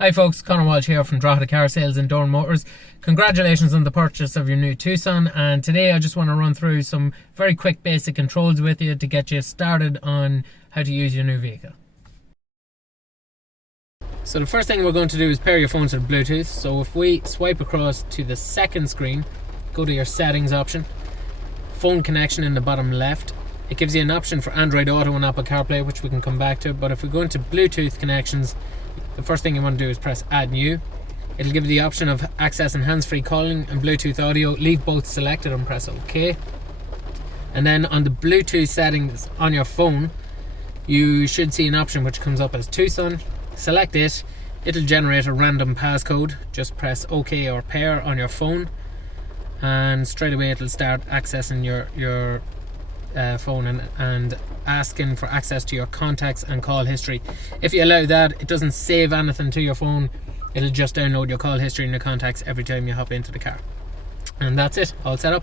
Hi folks, Conor Walsh here from Drogheda Car Sales and Dorn Motors. Congratulations on the purchase of your new Tucson, and today I just want to run through some very quick basic controls with you to get you started on how to use your new vehicle. So the first thing we're going to do is pair your phone to the Bluetooth. So if we swipe across to the second screen, go to your settings option, phone connection in the bottom left. It gives you an option for Android Auto and Apple CarPlay, which we can come back to, but if we go into Bluetooth connections, the first thing you want to do is press Add New. It'll give you the option of accessing hands-free calling and Bluetooth audio. Leave both selected and press OK. And then on the Bluetooth settings on your phone, you should see an option which comes up as Tucson. Select it. It'll generate a random passcode. Just press OK or pair on your phone, and straight away it'll start accessing your phone and asking for access to your contacts and call history. If you allow that, it doesn't save anything to your phone. It'll just download your call history and your contacts every time you hop into the car. And that's it, all set up.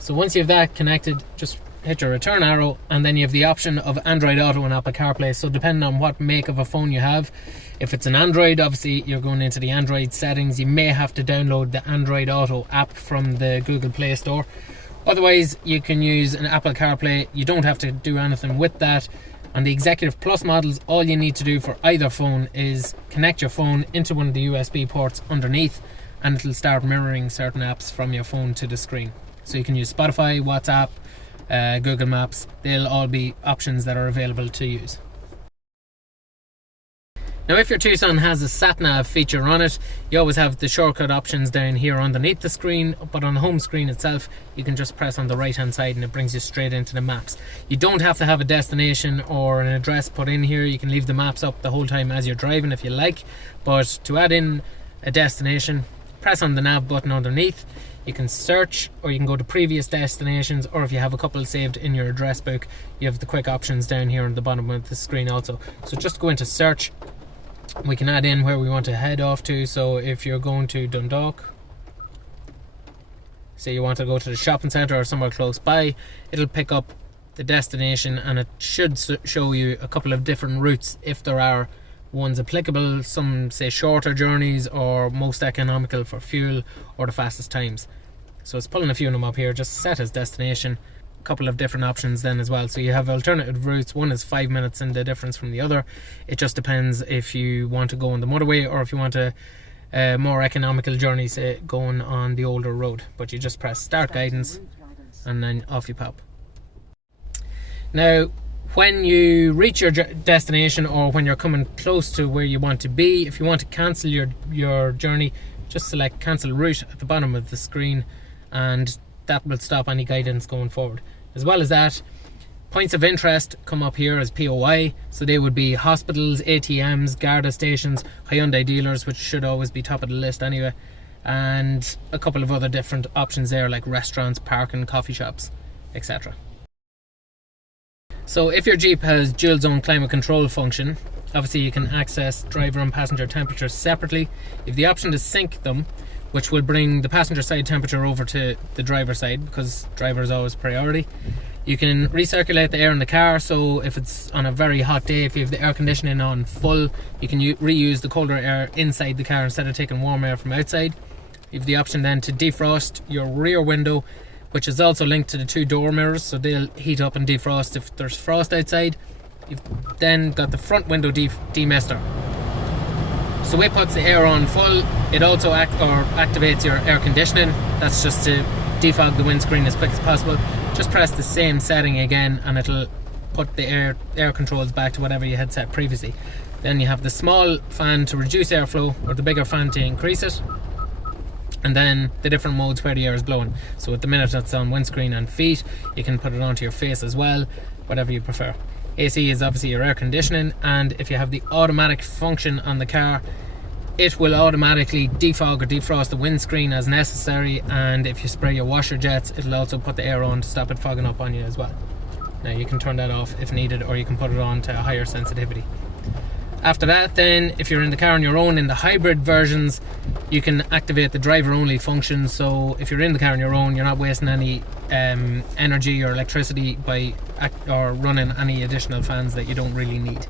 So once you have that connected, just hit your return arrow, and then you have the option of Android Auto and Apple CarPlay. So depending on what make of a phone you have, if it's an Android, obviously you're going into the Android settings. You may have to download the Android Auto app from the Google Play Store. Otherwise, you can use an Apple CarPlay. You don't have to do anything with that. On the Executive Plus models, all you need to do for either phone is connect your phone into one of the USB ports underneath, and it'll start mirroring certain apps from your phone to the screen. So you can use Spotify, WhatsApp, Google Maps. They'll all be options that are available to use. Now, if your Tucson has a sat-nav feature on it, you always have the shortcut options down here underneath the screen, but on the home screen itself, you can just press on the right hand side and it brings you straight into the maps. You don't have to have a destination or an address put in here. You can leave the maps up the whole time as you're driving if you like, but to add in a destination, press on the nav button underneath. You can search, or you can go to previous destinations, or if you have a couple saved in your address book, you have the quick options down here on the bottom of the screen also. So just go into search. We can add in where we want to head off to. So if you're going to Dundalk, say you want to go to the shopping centre or somewhere close by, it'll pick up the destination and it should show you a couple of different routes if there are ones applicable. Some say shorter journeys or most economical for fuel or the fastest times. So it's pulling a few of them up here. Just set as destination. A couple of different options then as well. So you have alternative routes. One is 5 minutes in the difference from the other. It just depends if you want to go on the motorway or if you want a more economical journey, say going on the older road. But you just press start guidance and then off you pop. Now, when you reach your destination or when you're coming close to where you want to be, if you want to cancel your journey, just select cancel route at the bottom of the screen, and that will stop any guidance going forward. As well as that, points of interest come up here as POI, so they would be hospitals, ATMs, Garda stations, Hyundai dealers, which should always be top of the list anyway, and a couple of other different options there like restaurants, parking, coffee shops, etc. So if your Jeep has dual zone climate control function, obviously you can access driver and passenger temperatures separately. You have the option to sync them, which will bring the passenger side temperature over to the driver side, because driver is always priority. You can recirculate the air in the car, so if it's on a very hot day, if you have the air conditioning on full, you can reuse the colder air inside the car instead of taking warm air from outside. You have the option then to defrost your rear window, which is also linked to the two door mirrors, so they'll heat up and defrost if there's frost outside. You've then got the front window demister. So it puts the air on full. It also activates your air conditioning. That's just to defog the windscreen as quick as possible. Just press the same setting again and it'll put the air controls back to whatever you had set previously. Then you have the small fan to reduce airflow, or the bigger fan to increase it. And then the different modes where the air is blowing. So at the minute it's on windscreen and feet. You can put it onto your face as well, whatever you prefer. AC is obviously your air conditioning, and if you have the automatic function on the car, it will automatically defog or defrost the windscreen as necessary, and if you spray your washer jets, it'll also put the air on to stop it fogging up on you as well. Now you can turn that off if needed, or you can put it on to a higher sensitivity. After that, then, if you're in the car on your own, in the hybrid versions, you can activate the driver only function. So if you're in the car on your own, you're not wasting any energy or electricity by running any additional fans that you don't really need.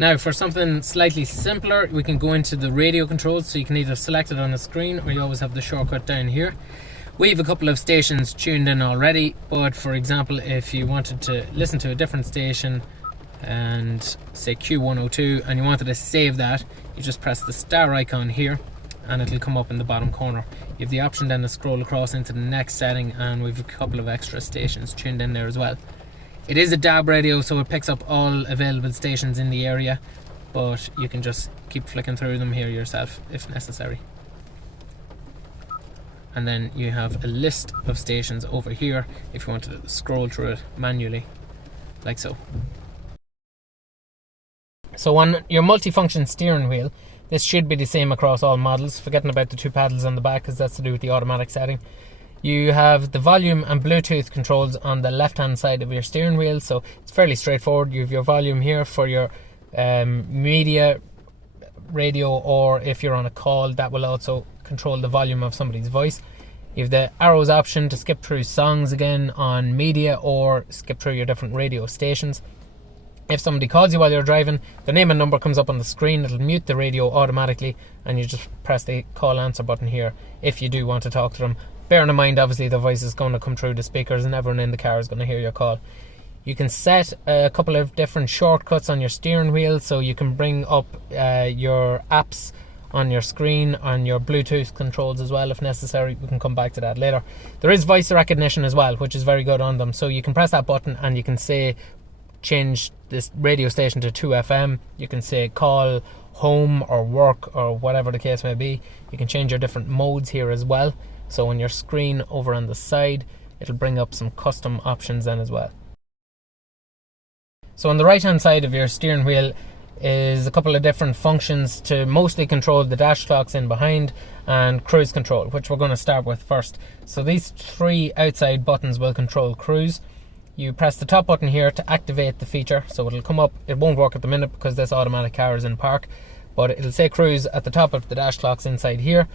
Now for something slightly simpler, we can go into the radio controls, so you can either select it on the screen or you always have the shortcut down here. We have a couple of stations tuned in already, but for example, if you wanted to listen to a different station and say Q102 and you wanted to save that, you just press the star icon here and it'll come up in the bottom corner. You have the option then to scroll across into the next setting, and we've a couple of extra stations tuned in there as well. It is a DAB radio, so it picks up all available stations in the area, but you can just keep flicking through them here yourself if necessary. And then you have a list of stations over here if you wanted to scroll through it manually, like so. So on your multifunction steering wheel, this should be the same across all models, forgetting about the two paddles on the back because that's to do with the automatic setting. You have the volume and Bluetooth controls on the left hand side of your steering wheel, so it's fairly straightforward. You have your volume here for your media radio, or if you're on a call, that will also control the volume of somebody's voice. You have the arrows option to skip through songs again on media, or skip through your different radio stations. If somebody calls you while you're driving, the name and number comes up on the screen. It'll mute the radio automatically, and you just press the call answer button here if you do want to talk to them. Bearing in mind, obviously, the voice is going to come through the speakers and everyone in the car is going to hear your call. You can set a couple of different shortcuts on your steering wheel, so you can bring up your apps on your screen, on your Bluetooth controls as well if necessary. We can come back to that later. There is voice recognition as well, which is very good on them. So you can press that button and you can say, change this radio station to 2FM. You can say call home or work or whatever the case may be. You can change your different modes here as well. So on your screen over on the side, it'll bring up some custom options then as well. So on the right hand side of your steering wheel is a couple of different functions to mostly control the dash clocks in behind and cruise control, which we're going to start with first. So these three outside buttons will control cruise. You press the top button here to activate the feature, so it'll come up. It won't work at the minute because this automatic car is in park, but it'll say cruise at the top of the dash clocks inside here.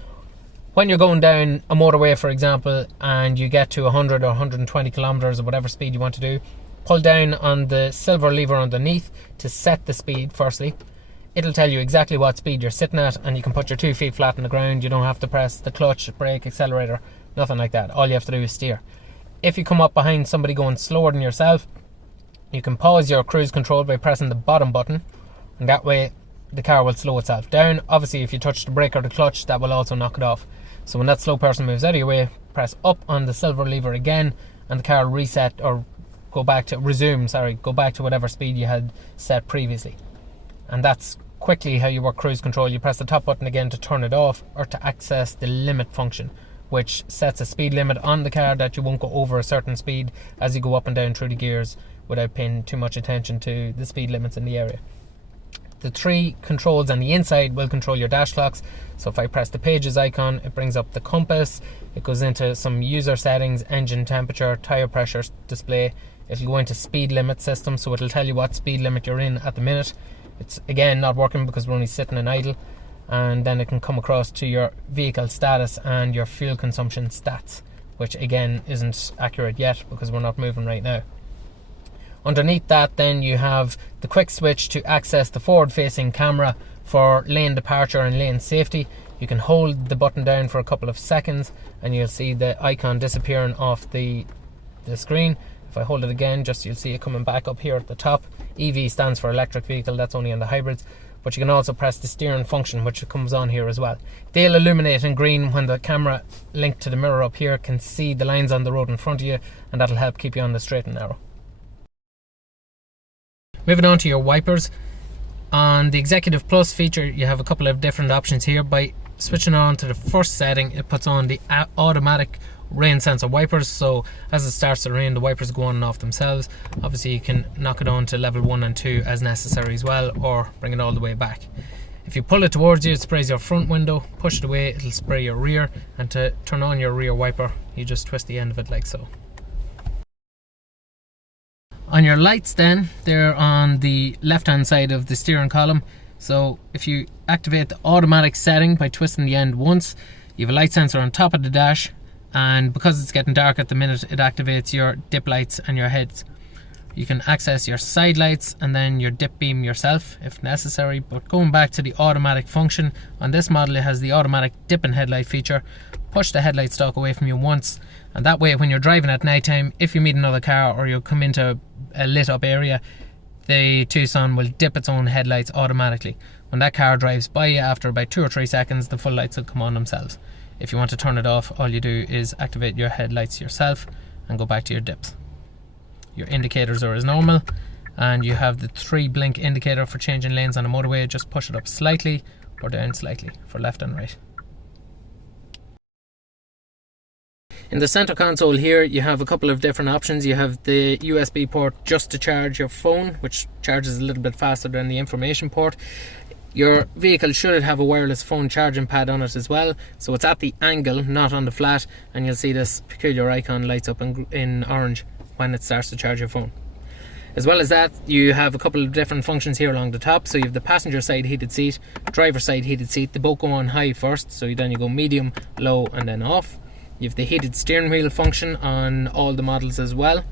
When you're going down a motorway, for example, and you get to 100 or 120 kilometers or whatever speed you want to do, pull down on the silver lever underneath to set the speed firstly. It'll tell you exactly what speed you're sitting at, and you can put your 2 feet flat on the ground. You don't have to press the clutch, brake, accelerator, nothing like that. All you have to do is steer. If you come up behind somebody going slower than yourself, you can pause your cruise control by pressing the bottom button, and that way the car will slow itself down. Obviously, if you touch the brake or the clutch, that will also knock it off. So when that slow person moves out of your way, press up on the silver lever again, and the car will reset or go back to whatever speed you had set previously. And that's quickly how you work cruise control. You press the top button again to turn it off, or to access the limit function, which sets a speed limit on the car that you won't go over a certain speed as you go up and down through the gears without paying too much attention to the speed limits in the area. The three controls on the inside will control your dash clocks. So if I press the pages icon, it brings up the compass. It goes into some user settings, engine temperature, tire pressure display. It'll go into speed limit system, so it'll tell you what speed limit you're in at the minute. It's again not working because we're only sitting in idle. And then it can come across to your vehicle status and your fuel consumption stats, which again isn't accurate yet because we're not moving right now. Underneath that then you have the quick switch to access the forward facing camera for lane departure and lane safety. You can hold the button down for a couple of seconds and you'll see the icon disappearing off the screen. If I hold it again, you'll see it coming back up here at the top. EV stands for electric vehicle, that's only on the hybrids. But you can also press the steering function, which comes on here as well. They'll illuminate in green when the camera linked to the mirror up here can see the lines on the road in front of you, and that'll help keep you on the straight and narrow. Moving on to your wipers. On the Executive Plus feature, you have a couple of different options here. By switching on to the first setting, it puts on the automatic rain sensor wipers, so as it starts to rain, the wipers go on and off themselves. Obviously you can knock it on to level 1 and 2 as necessary as well, or bring it all the way back. If you pull it towards you, it sprays your front window. Push it away, it'll spray your rear. And to turn on your rear wiper, you just twist the end of it like so. On your lights then, they're on the left hand side of the steering column. So if you activate the automatic setting by twisting the end once, you have a light sensor on top of the dash, and because it's getting dark at the minute, it activates your dip lights and your heads. You can access your side lights and then your dip beam yourself if necessary. But going back to the automatic function, on this model it has the automatic dip and headlight feature. Push the headlight stalk away from you once, and that way when you're driving at night time, if you meet another car or you come into a lit up area, the Tucson will dip its own headlights automatically. When that car drives by you after about 2 or 3 seconds, the full lights will come on themselves. If you want to turn it off, all you do is activate your headlights yourself and go back to your dips. Your indicators are as normal, and you have the 3 blink indicator for changing lanes on a motorway. Just push it up slightly or down slightly for left and right. In the center console here, you have a couple of different options. You have the USB port just to charge your phone, which charges a little bit faster than the information port. Your vehicle should have a wireless phone charging pad on it as well, so it's at the angle, not on the flat, and you'll see this peculiar icon lights up in orange when it starts to charge your phone. As well as that, you have a couple of different functions here along the top. So you have the passenger side heated seat, driver side heated seat. They both go on high first, so then you go medium, low, and then off. You have the heated steering wheel function on all the models as well.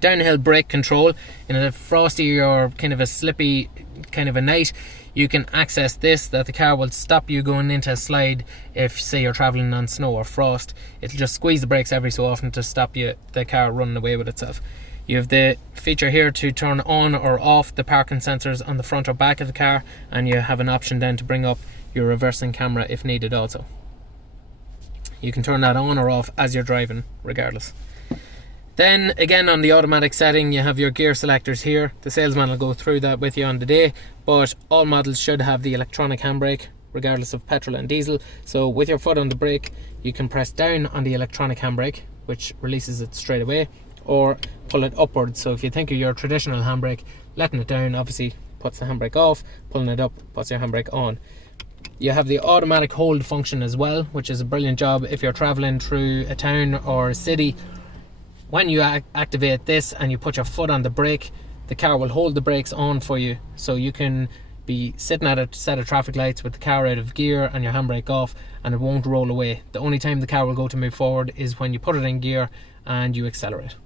Downhill brake control. In a frosty or kind of a slippy kind of a night, you can access this, that the car will stop you going into a slide if, say, you're travelling on snow or frost. It'll just squeeze the brakes every so often to stop the car running away with itself. You have the feature here to turn on or off the parking sensors on the front or back of the car, and you have an option then to bring up your reversing camera if needed also. You can turn that on or off as you're driving regardless. Then again, on the automatic setting, you have your gear selectors here. The salesman will go through that with you on the day, but all models should have the electronic handbrake regardless of petrol and diesel. So with your foot on the brake, you can press down on the electronic handbrake, which releases it straight away, or pull it upwards. So if you think of your traditional handbrake, letting it down obviously puts the handbrake off, pulling it up puts your handbrake on. You have the automatic hold function as well, which is a brilliant job if you're traveling through a town or a city. When you activate this and you put your foot on the brake, the car will hold the brakes on for you, so you can be sitting at a set of traffic lights with the car out of gear and your handbrake off, and it won't roll away. The only time the car will go to move forward is when you put it in gear and you accelerate.